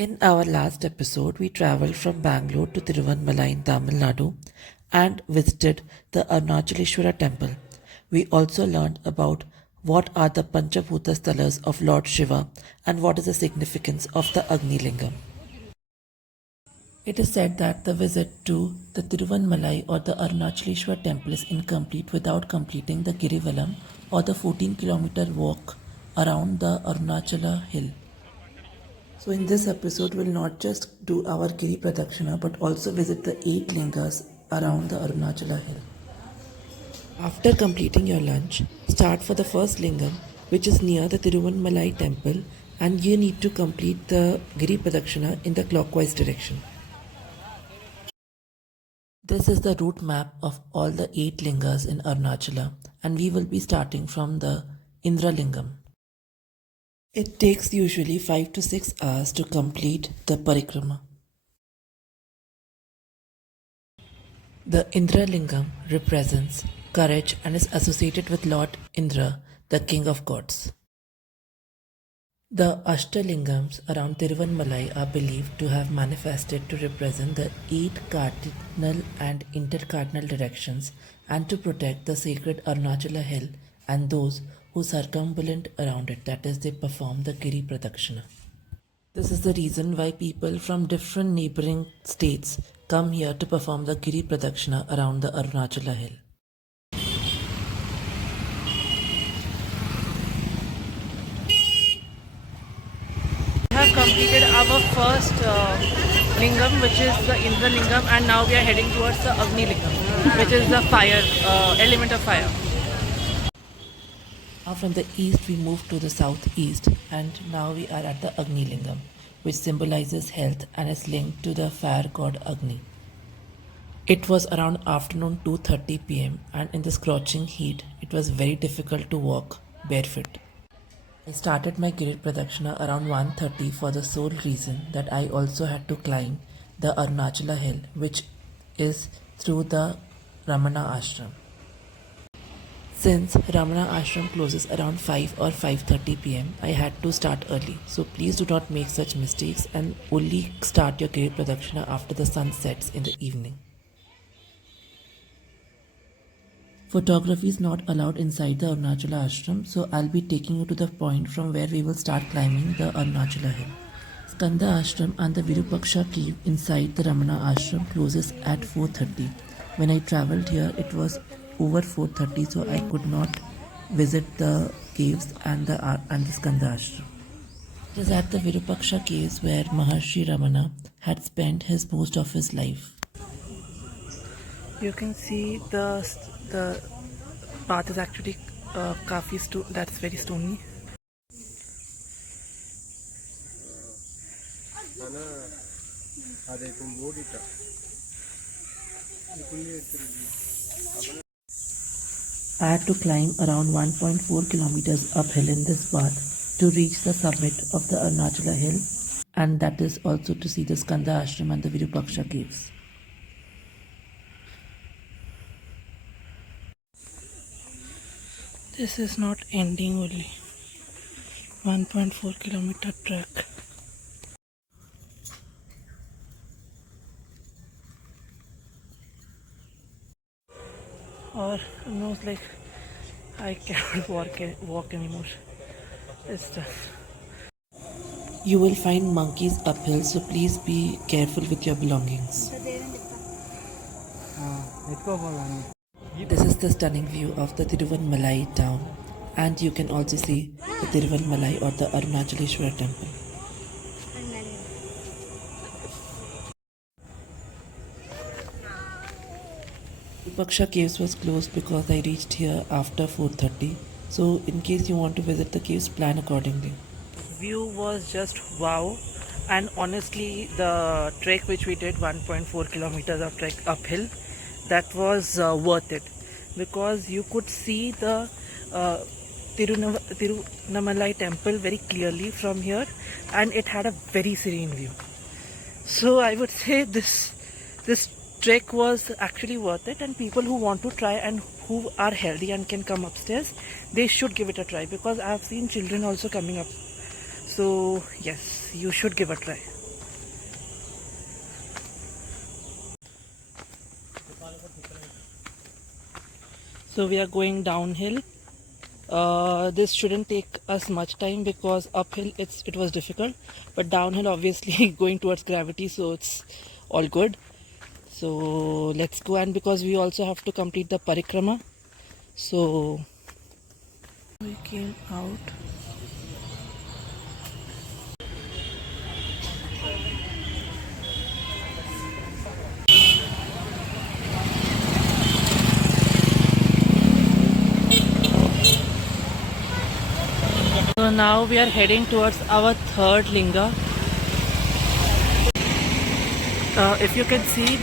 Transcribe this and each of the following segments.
In our last episode, we travelled from Bangalore to Tiruvannamalai in Tamil Nadu and visited the Arunachaleshwara temple. We also learned about what are the Pancha Bhoota Sthalams of Lord Shiva and what is the significance of the Agni Lingam. It is said that the visit to the Tiruvannamalai or the Arunachaleshwara temple is incomplete without completing the Girivalam or the 14-kilometer walk around the Arunachala Hill. So in this episode, we'll not just do our Giri Pradakshina but also visit the 8 lingas around the Arunachala Hill. After completing your lunch, start for the first lingam, which is near the Tiruvannamalai temple, and you need to complete the Giri Pradakshina in the clockwise direction. This is the route map of all the 8 lingas in Arunachala, and we will be starting from the Indra Lingam. It takes usually 5 to 6 hours to complete the parikrama. The Indra Lingam represents courage and is associated with Lord Indra, the king of gods. The Ashta Lingams around Tiruvannamalai are believed to have manifested to represent the 8 cardinal and intercardinal directions and to protect the sacred Arunachala Hill and those who circumambulate around it, that is, they perform the Giri Pradakshina. This is the reason why people from different neighboring states come here to perform the Giri Pradakshina around the Arunachala Hill. We have completed our first lingam, which is the Indra Lingam, and now we are heading towards the Agni Lingam, which is the fire, element of fire. Now from the east we move to the southeast, and now we are at the Agni Lingam, which symbolizes health and is linked to the fire god Agni. It was around afternoon 2:30 p.m. and in the scorching heat it was very difficult to walk barefoot. I started my Giri Pradakshina around 1:30 for the sole reason that I also had to climb the Arunachala Hill, which is through the Ramana ashram. Since Ramana ashram closes around 5 or 5:30 p.m, I had to start early. So please do not make such mistakes and only start your Giri Pradakshina after the sun sets in the evening. Photography is not allowed inside the Arunachala ashram, so I'll be taking you to the point from where we will start climbing the Arunachala Hill. Skanda ashram and the Virupaksha cave inside the Ramana ashram closes at 4:30. When I travelled here, it was over 4:30, so I could not visit the caves and the Skanda ashram. It is at the Virupaksha caves where Maharishi Ramana had spent most of his life. You can see the path is actually that's very stony. I had to climb around 1.4 kilometers uphill in this path to reach the summit of the Arunachala Hill, and that is also to see the Skanda ashram and the Virupaksha caves. This is not ending only. 1.4 kilometer trek. Or almost like I cannot walk anymore. It's tough. You will find monkeys uphill, so please be careful with your belongings. This is the stunning view of the Tiruvannamalai town, and you can also see the Tiruvannamalai or the Arunachaleshwara temple. Virupaksha caves was closed because I reached here after 4:30. So in case you want to visit the caves, plan accordingly. View was just wow, and honestly the trek which we did, 1.4 kilometers of trek uphill, that was worth it, because you could see the Tiruvannamalai temple very clearly from here, and it had a very serene view. So I would say this trek was actually worth it, and people who want to try and who are healthy and can come upstairs, they should give it a try, because I have seen children also coming up. So yes, you should give a try. So we are going downhill. This shouldn't take us much time because uphill it was difficult, but downhill obviously going towards gravity, so it's all good. So let's go, and because we also have to complete the parikrama, so we came out. So now we are heading towards our third linga. If you can see,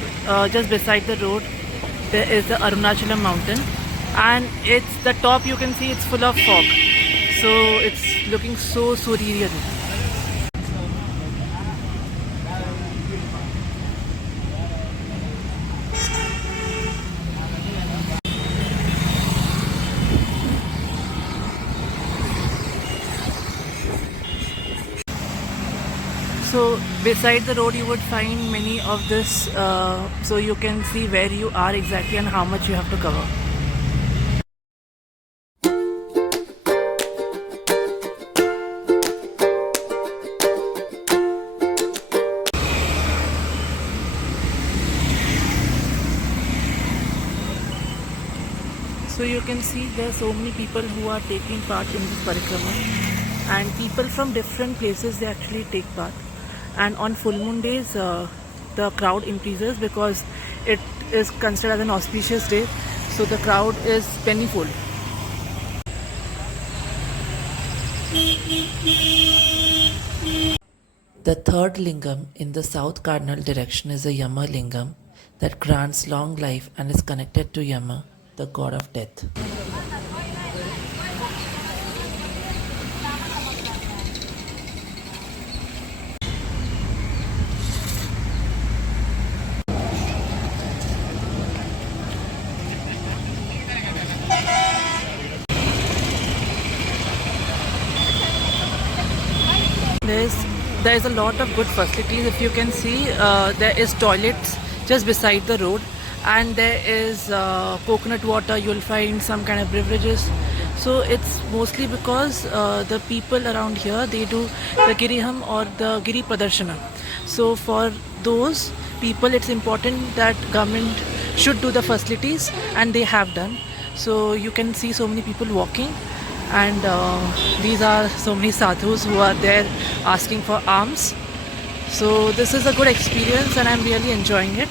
just beside the road there is the Arunachala mountain, and it's the top, you can see it's full of fog, so it's looking so serene. So beside the road you would find many of this, so you can see where you are exactly and how much you have to cover. So you can see there are so many people who are taking part in this parikrama, and people from different places, they actually take part. And on full moon days the crowd increases because it is considered as an auspicious day, so the crowd is plentiful. The third lingam in the south cardinal direction is a Yama Lingam that grants long life and is connected to Yama, the god of death. There is a lot of good facilities. If you can see, there is toilets just beside the road, and there is coconut water. You'll find some kind of beverages. So it's mostly because the people around here, they do the Girivalam or the Giri Pradakshina. So for those people, it's important that government should do the facilities, and they have done. So you can see so many people walking, and these are so many sadhus who are there asking for alms. So this is a good experience and I'm really enjoying it.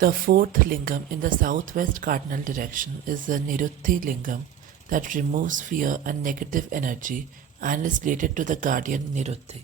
The fourth lingam in the southwest cardinal direction is the Niruthi Lingam that removes fear and negative energy and is related to the guardian Niruthi.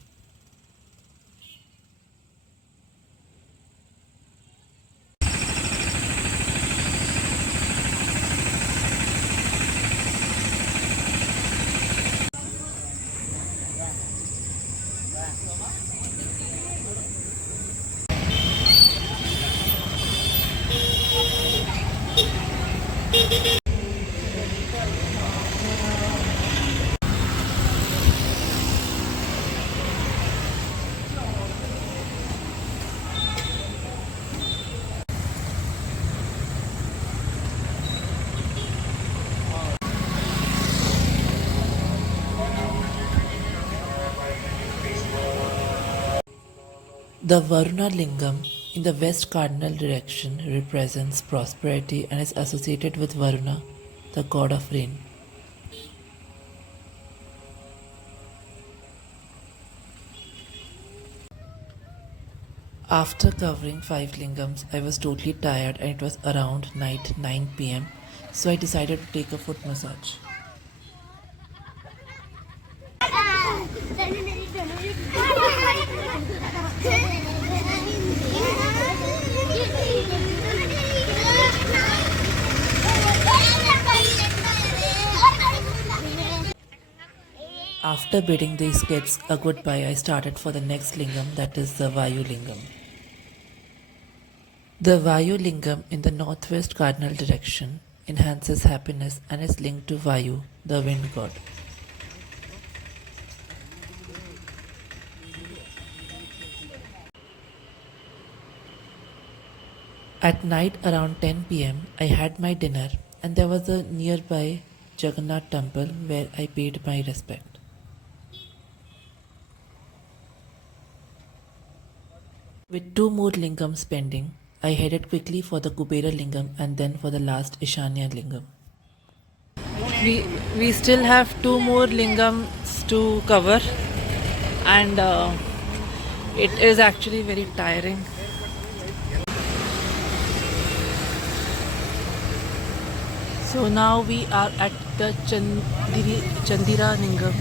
The Varuna Lingam in the west cardinal direction represents prosperity and is associated with Varuna, the god of rain. After covering 5 lingams, I was totally tired and it was around night 9 p.m. So I decided to take a foot massage. After bidding these kids a goodbye, I started for the next lingam, that is the Vayu Lingam. The Vayu Lingam in the northwest cardinal direction enhances happiness and is linked to Vayu, the wind god. At night around 10 pm, I had my dinner and there was a nearby Jagannath temple where I paid my respect. With two more lingams pending, I headed quickly for the Kubera Lingam and then for the last Ishana Lingam. We still have two more lingams to cover, and it is actually very tiring. So now we are at the Chandira Lingam.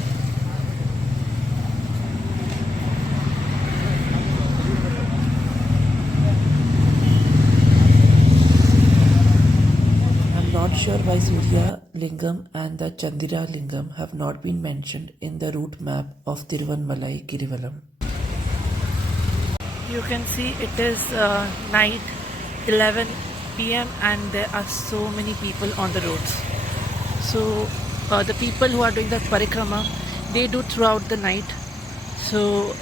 I'm not sure why Surya Lingam and the Chandira Lingam have not been mentioned in the route map of Tiruvannamalai Girivalam. You can see it is night 11 p.m. and there are so many people on the roads. So the people who are doing the parikrama, they do throughout the night. So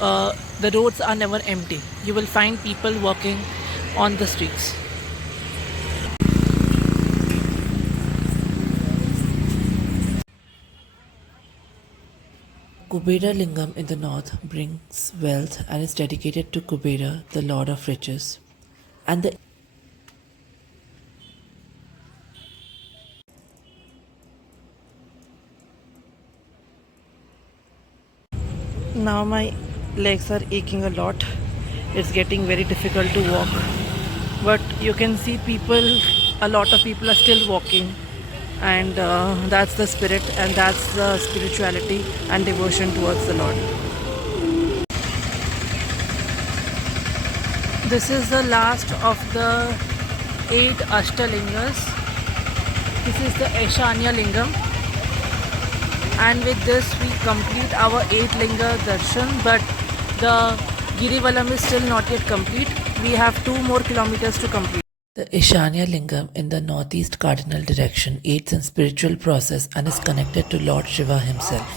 the roads are never empty. You will find people walking on the streets. Kubera Lingam in the north brings wealth and is dedicated to Kubera, the Lord of Riches. And the Now my legs are aching a lot. It's getting very difficult to walk. But you can see a lot of people are still walking. And that's the spirit and that's the spirituality and devotion towards the Lord. This is the last of the 8 Ashta Lingams. This is the Ishana Lingam. And with this we complete our 8 Linga Darshan, but the Girivalam is still not yet complete. We have 2 more kilometers to complete. The Ishana Lingam in the northeast cardinal direction aids in spiritual process and is connected to Lord Shiva himself.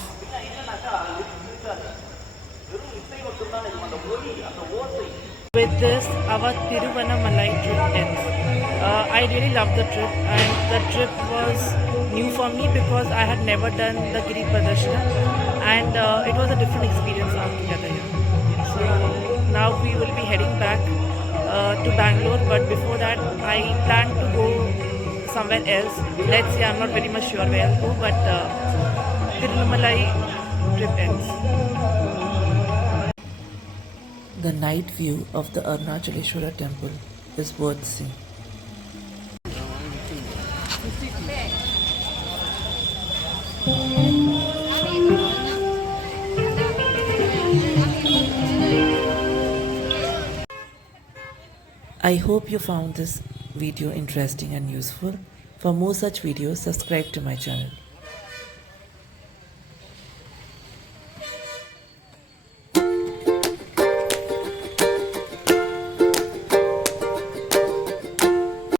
With this, our Tiruvannamalai trip ends. I really loved the trip, and the trip was new for me because I had never done the Giri Pradakshina, and it was a different experience altogether here. So now we will be heading back to Bangalore, but before that, I plan to go somewhere else. Let's see, I'm not very much sure where I'll go, but Tiruvannamalai trip ends. The night view of the Arunachala temple is worth seeing. I hope you found this video interesting and useful. For more such videos, subscribe to my channel.